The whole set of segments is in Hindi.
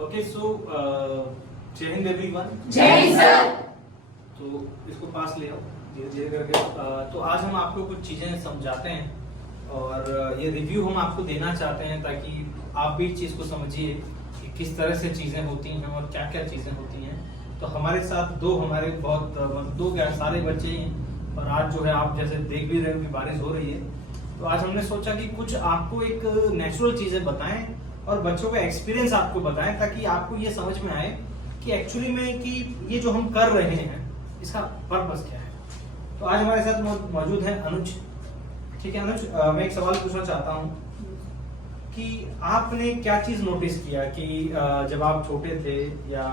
ओके सो जय हिंद एवरीवन। जय हिंद सर। तो इसको पास ले आओ धीरे धीरे करके। तो आज हम आपको कुछ चीजें समझाते हैं और ये रिव्यू हम आपको देना चाहते हैं ताकि आप भी इस चीज को समझिए कि किस तरह से चीजें होती हैं और क्या क्या चीजें होती हैं। तो हमारे साथ दो क्या सारे बच्चे ही हैं और आज जो है आप जैसे देख भी रहे हो कि बारिश हो रही है, तो आज हमने सोचा कि कुछ आपको एक नेचुरल चीजें बताएं और बच्चों का एक्सपीरियंस आपको बताएं ताकि आपको ये समझ में आए कि एक्चुअली में कि ये जो हम कर रहे हैं इसका पर्पस क्या है। तो आज हमारे साथ मौजूद है अनुज। ठीक है अनुज, मैं एक सवाल पूछना चाहता हूँ कि आपने क्या चीज नोटिस किया कि जब आप छोटे थे या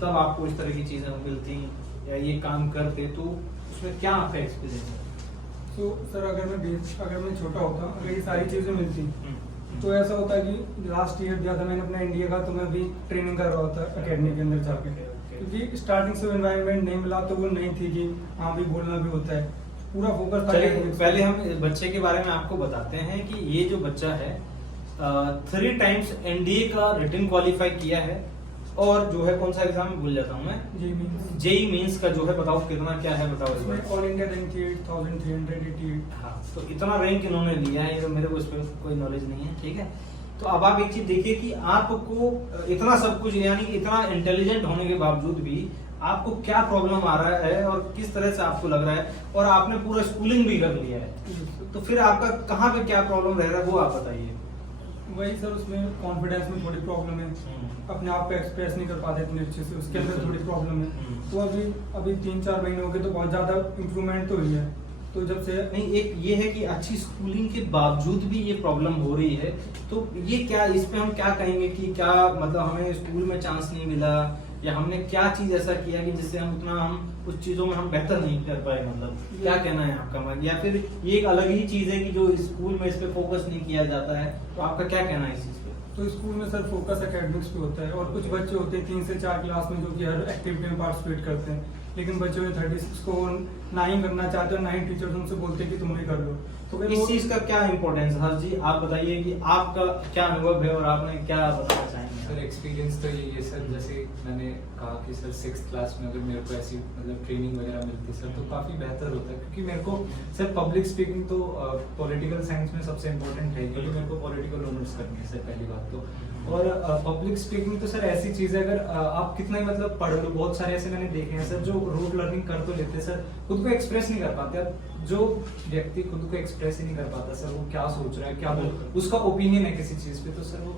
तब आपको इस तरह की चीजें मिलती या ये काम करते, तो उसमें क्या आपका एक्सपीरियंस है? तो सर अगर मैं छोटा होता, अगर ये सारी चीजें मिलती तो ऐसा होता है कि लास्ट ईयर दिया था मैंने अपना इंडिया का, तो मैं भी ट्रेनिंग कर रहा होता एकेडमी के अंदर जाके, क्योंकि स्टार्टिंग से एनवायरनमेंट नहीं मिला तो वो नहीं थी कि हाँ भी बोलना भी होता है, पूरा फोकस था। पहले हम बच्चे के बारे में आपको बताते हैं कि ये जो बच्चा है 3 टाइम्स एनडीए का रिटन क्वालिफाई किया है और जो है कौन सा एग्जाम में भूल जाता हूँ मैं, जेई मींस का जो है बताओ कितना क्या है, बताओ इस बार। All India rank 8388। हाँ, तो इतना रैंक इन्होंने लिया है, ये तो मेरे को इस पर कोई नॉलेज नहीं है। ठीक है, तो अब आप एक चीज देखिए कि आपको इतना सब कुछ यानी कि इतना इंटेलिजेंट होने के बावजूद भी आपको क्या प्रॉब्लम आ रहा है और किस तरह से आपको लग रहा है, और आपने पूरा स्कूलिंग भी कर लिया है, तो फिर आपका कहाँ पे क्या प्रॉब्लम रह रहा है वो आप बताइए। वही सर, उसमें कॉन्फिडेंस में थोड़ी प्रॉब्लम है, अपने आप को एक्सप्रेस नहीं कर पाते इतने अच्छे से, उसके अंदर थोड़ी प्रॉब्लम है। तो अभी 3-4 महीने हो गए तो बहुत ज्यादा इम्प्रूवमेंट तो हुई है। तो जब से नहीं, एक ये है कि अच्छी स्कूलिंग के बावजूद भी ये प्रॉब्लम हो रही है, तो ये क्या, इस पे हम क्या कहेंगे कि क्या मतलब हमें स्कूल में चांस नहीं मिला या हमने क्या चीज ऐसा किया कि जिससे हम उस चीजों में हम बेहतर नहीं कर पाए, मतलब क्या कहना है आपका, या फिर ये एक अलग ही चीज है कि जो स्कूल में इस पे फोकस नहीं किया जाता है, तो आपका क्या कहना है इस चीज पे? तो स्कूल में सर फोकस एकेडमिक्स पे होता है और कुछ बच्चे होते हैं 3 से 4 क्लास में जो कि हर एक्टिविटी में पार्टिसिपेट करते हैं, लेकिन बच्चे 36 को ना ही करना चाहते हैं, ना ही टीचर्स उनसे बोलते हैं कि तुम ही कर लो। तो इस चीज का क्या इम्पोर्टेंस है? हर जी आप बताइए कि आपका क्या अनुभव है और आपने क्या बताना चाहेंगे? सर एक्सपीरियंस तो यही है सर, जैसे मैंने कहा कि सर 6th क्लास में अगर मेरे को ऐसी मतलब ट्रेनिंग वगैरह मिलती सर तो काफ़ी बेहतर होता है, क्योंकि मेरे को सर पब्लिक स्पीकिंग तो पॉलिटिकल साइंस में सबसे इम्पोर्टेंट है, क्योंकि मेरे को पॉलिटिकल ऑनर्स करनी है सर पहली बात तो। और पब्लिक स्पीकिंग तो सर ऐसी चीज़ है, अगर आप कितना ही मतलब पढ़ लो, बहुत सारे ऐसे मैंने देखे हैं सर जो रोड लर्निंग कर तो लेते सर, खुद को एक्सप्रेस नहीं कर पाते। अब जो व्यक्ति खुद को एक्सप्रेस ही नहीं कर पाता सर, वो क्या सोच रहा है, क्या उसका ओपिनियन है किसी चीज़ पे, तो सर वो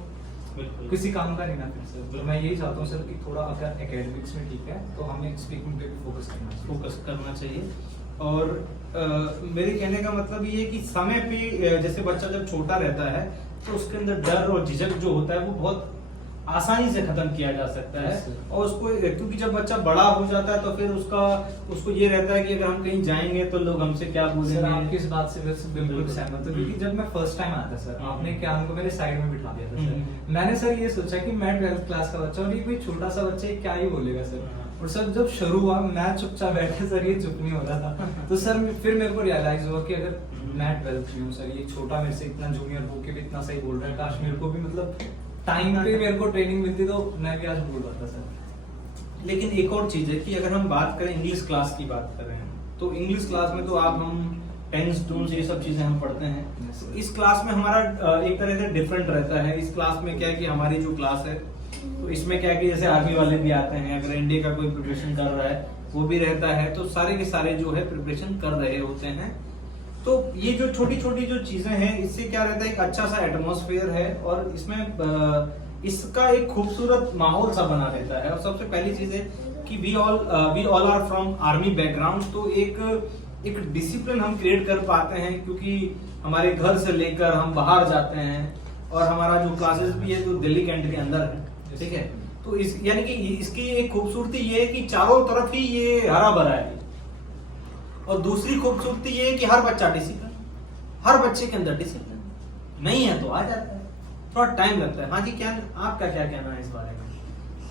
किसी काम का नहीं ना फिर सर। तो मैं यही चाहता हूँ सर कि थोड़ा अगर एकेडमिक्स में ठीक है तो हमें स्पीकिंग पे भी फोकस करना चाहिए। और मेरे कहने का मतलब ये है कि समय पे जैसे बच्चा जब छोटा रहता है तो उसके अंदर डर और झिझक जो होता है वो बहुत आसानी से खत्म किया जा सकता है, और उसको क्योंकि जब बच्चा बड़ा हो जाता है तो फिर उसको ये रहता है कि अगर हम कहीं जाएंगे तो लोग हमसे क्या बोलेंगे। सर आपकी इस बात से वैसे बिल्कुल सहमत हूं, क्योंकि जब मैं फर्स्ट टाइम आया था सर, आपने क्या हमको मेरे साइड में बिठा दिया था सर, मैंने सर ये सोचा कि मैं 12th क्लास का बच्चा और ये कोई छोटा सा बच्चा क्या ही बोलेगा सर, और सर जब शुरू हुआ मैं चुपचाप बैठे सर, ये चुप नहीं हो रहा था। तो सर फिर मेरे को रियलाइज हुआ कि अगर मैं 12th में हूँ सर, ये छोटा मेरे से इतना जूनियर होके भी इतना सही बोल रहा है, काश मेरे को भी मतलब टाइम पे मेरे को ट्रेनिंग मिलती तो मैं भी आज बोल पाता सर। लेकिन एक और चीज है कि अगर हम बात करें इंग्लिश क्लास की बात करें तो इंग्लिश क्लास में तो हम टेंस टून्स ये सब चीजें हम पढ़ते हैं। तो इस क्लास में हमारा एक तरह से डिफरेंट रहता है। इस क्लास में क्या है कि हमारी जो क्लास है तो इसमें क्या है कि जैसे आर्मी वाले भी आते हैं, अगर एनडीए का कोई प्रिपरेशन कर रहा है वो भी रहता है, तो सारे के सारे जो है प्रिपरेशन कर रहे होते हैं। तो ये जो छोटी छोटी जो चीजें हैं इससे क्या रहता है, एक अच्छा सा एटमॉस्फेयर है और इसमें इसका एक खूबसूरत माहौल सा बना रहता है। और सबसे पहली चीज है कि we all are from army background, तो एक डिसिप्लिन हम क्रिएट कर पाते हैं, क्योंकि हमारे घर से लेकर हम बाहर जाते हैं और हमारा जो क्लासेस भी है तो दिल्ली कैंट के अंदर है। ठीक है, तो इस यानी कि इसकी एक खूबसूरती ये है कि चारों तरफ ही ये हरा भरा है, और दूसरी खूबसूरती ये है कि हर बच्चा डिसिप्लिन, हर बच्चे के अंदर डिसिप्लिन नहीं है तो आ जाता है, थोड़ा टाइम लगता है। हाँ जी, क्या आपका क्या कहना है इस बारे में?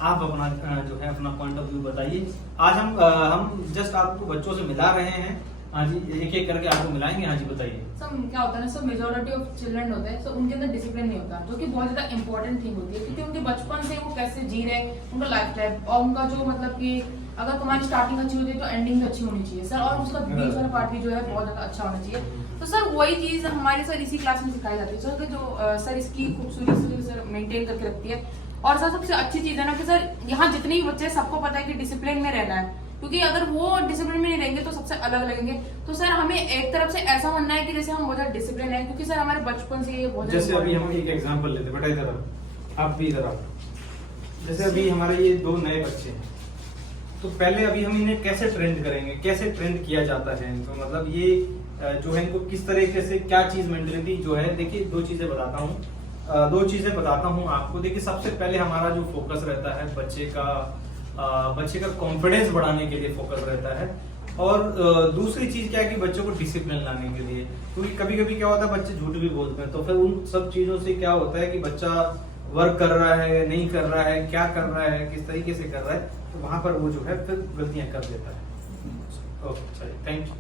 आप अपना जो है अपना पॉइंट ऑफ व्यू बताइए। आज हम जस्ट आपको बच्चों से मिला रहे हैं हाँ जी, एक एक करके आपको मिलाएंगे। हाँ जी बताइए। सर क्या होता है ना सर, मेजोरिटी ऑफ चिल्ड्रन होते हैं सो उनके अंदर डिसिप्लिन नहीं होता, जो कि बहुत ज्यादा इंपॉर्टेंट थिंग होती है, क्योंकि उनके बचपन से वो कैसे जी रहे हैं, उनका लाइफ स्टाइल और उनका जो मतलब कि अगर तुम्हारी स्टार्टिंग अच्छी होती है तो एंडिंग भी अच्छी होनी चाहिए सर, और उसका बीच वाला पार्ट भी जो है बहुत ज्यादा अच्छा होना चाहिए। तो सर वही चीज हमारे सर इसी क्लास में सिखाई जाती है सर, कि जो सर इसकी खूबसूरती से सर मेंटेन करके रखती है। और सर सबसे अच्छी चीज है ना कि सर यहाँ जितने भी बच्चे हैं सबको पता है कि डिसिप्लिन में रहना है, क्योंकि अगर वो डिसिप्लिन में नहीं रहेंगे तो सबसे अलग लगेंगे। तो सर हमें एक तरफ से ऐसा मानना है कि जैसे हम बहुत ज्यादा डिसिप्लिन है, क्योंकि सर हमारे बचपन से ये बहुत जैसे अभी हम एक एग्जांपल लेते हैं, बेटा इधर आओ, आप भी इधर आओ। जैसे अभी हमारे ये दो नए बच्चे हैं, तो पहले अभी हम इन्हें कैसे ट्रेंड करेंगे, कैसे ट्रेंड किया जाता है इनको, मतलब ये जो है इनको किस तरीके से क्या चीज मेंटेलिटी जो है। देखिए दो चीजें बताता हूँ आपको। देखिए सबसे पहले हमारा जो फोकस रहता है बच्चे का कॉन्फिडेंस बढ़ाने के लिए फोकस रहता है, और दूसरी चीज क्या है कि बच्चों को डिसिप्लिन लाने के लिए, क्योंकि कभी कभी क्या होता है बच्चे झूठ भी बोलते हैं, तो फिर उन सब चीजों से क्या होता है कि बच्चा वर्क कर रहा है, नहीं कर रहा है, क्या कर रहा है, किस तरीके से कर रहा है, तो वहां पर वो जो है फिर गलतियां कर देता है। ओके चलिए, थैंक यू।